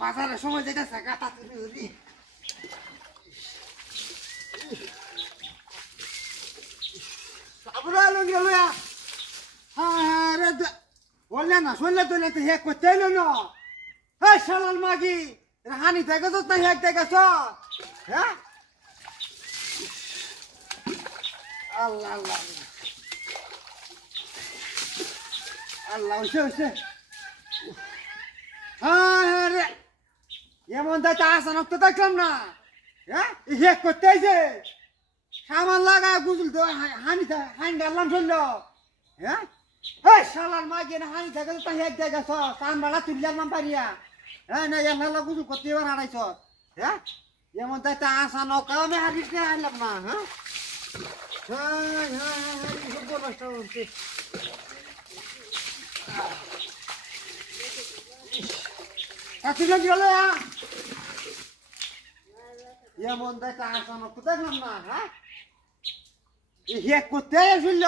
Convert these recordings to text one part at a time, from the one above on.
বাজারের সময় যেতেছে গাতা তুলি সাবরা লঙ্গি লয়া হ্যাঁ রে বললে না শুনলে তো তো হেক করতে এলো না হ্যাঁ শালাল মাগি হানি থেকে তো না হেক দেখেছ হ্যাঁ আল্লাহ আল্লাহ আল্লাহ হইছে হ্যাঁ রে এমন দায়িত্ব আসান তো দেখলাম না হ্যাঁ হেক করতে আইছে সামান লাগা গুজল তো হানি ডাললাম শুনল হ্যাঁ এই শালার মাগি না হানি থেকে তো হেক দেখেছ কামড়া তুললাম পারিয়া হ্যাঁ না এলা গুজল করতে এবার হারাইছ হ্যাঁ এমন দায়িত্ব আসান কামে হারিস না আইলাম না হ্যাঁ হ্যাঁ হ্যাঁ হ্যাঁ নষ্ট হচ্ছে তুলে গেল এমন দায়িত্ব আসান তো দেখলাম না হ্যাঁ হেক করতে আসল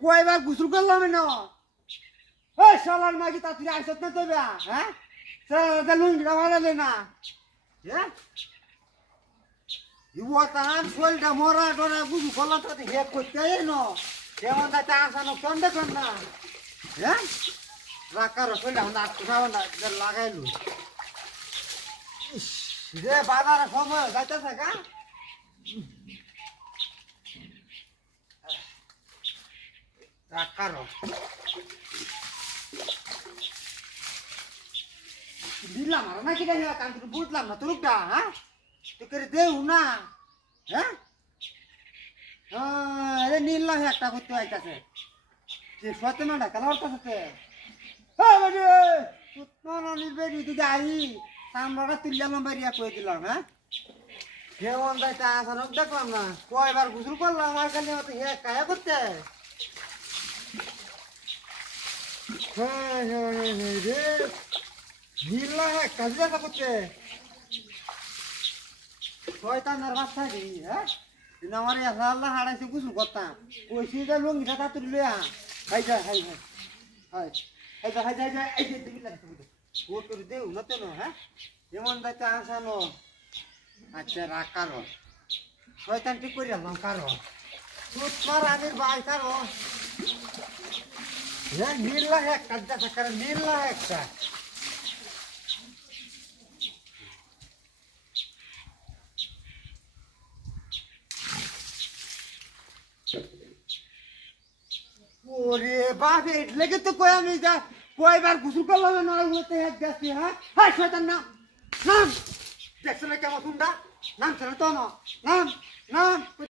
কয়বার গুসল করলাম না ওই শালার মাগি তা তুই আসত না তবে হ্যাঁ লুঙ্গিটা ভাড়ালে না হ্যাঁ তার শরীরটা মরা টরা গুসল করলাম তো হেক করতে না এমন দায়িত্ব আসান কেন দেখলাম না হ্যাঁ রাখার শরীরটা লাগাইলু রে বাজারের সময় যাইতেছে গা রাখার দিলাম আর নাকি কান্তি বুঝলাম না তোরটা হ্যাঁ তো করে দেউ না হ্যাঁ হ্যাঁ নীল একটা করতে আইতাছে যে সতেনাটা কালার করতেছে নির্বেদি তুই আই আমরা তুললাম বাড়িয়া কয়ে দিলাম হ্যাঁ কেমন দায়িত্ব আসানক দেখলাম না কয়বার গুসল করলাম আমার খালি মতো হে কায়া করতে হ্যাঁ হ্যাঁ হ্যাঁ রে নীলা হ্যাঁ কাজে করতে শয়তানের বাচ্চা রে হ্যাঁ আমার আল্লাহ হারাইছে গুসল করতাম কইছি যে লুঙ্গিটা তা তুললে হাই যা high high high high high high high এই যে দিলাম ও তোর দেউ না তো হ্যাঁ এমন দায়িত্ব আসানো আচ্ছা রাখারো শয়তান ঠিক করে আনলাম কারো তোমার আমি বাই কারো হ্যাঁ নীলা একটা দেখা করে নীলা একটা ওরে বাপ এট লেগে তো কই আমি যা কয়বার গুসল করলাম না ওতে এক গাছে হ্যাঁ হাই শয়তান নাম নাম দেখছ না কেমন সুন্দর নাম ছিল তো নাম নাম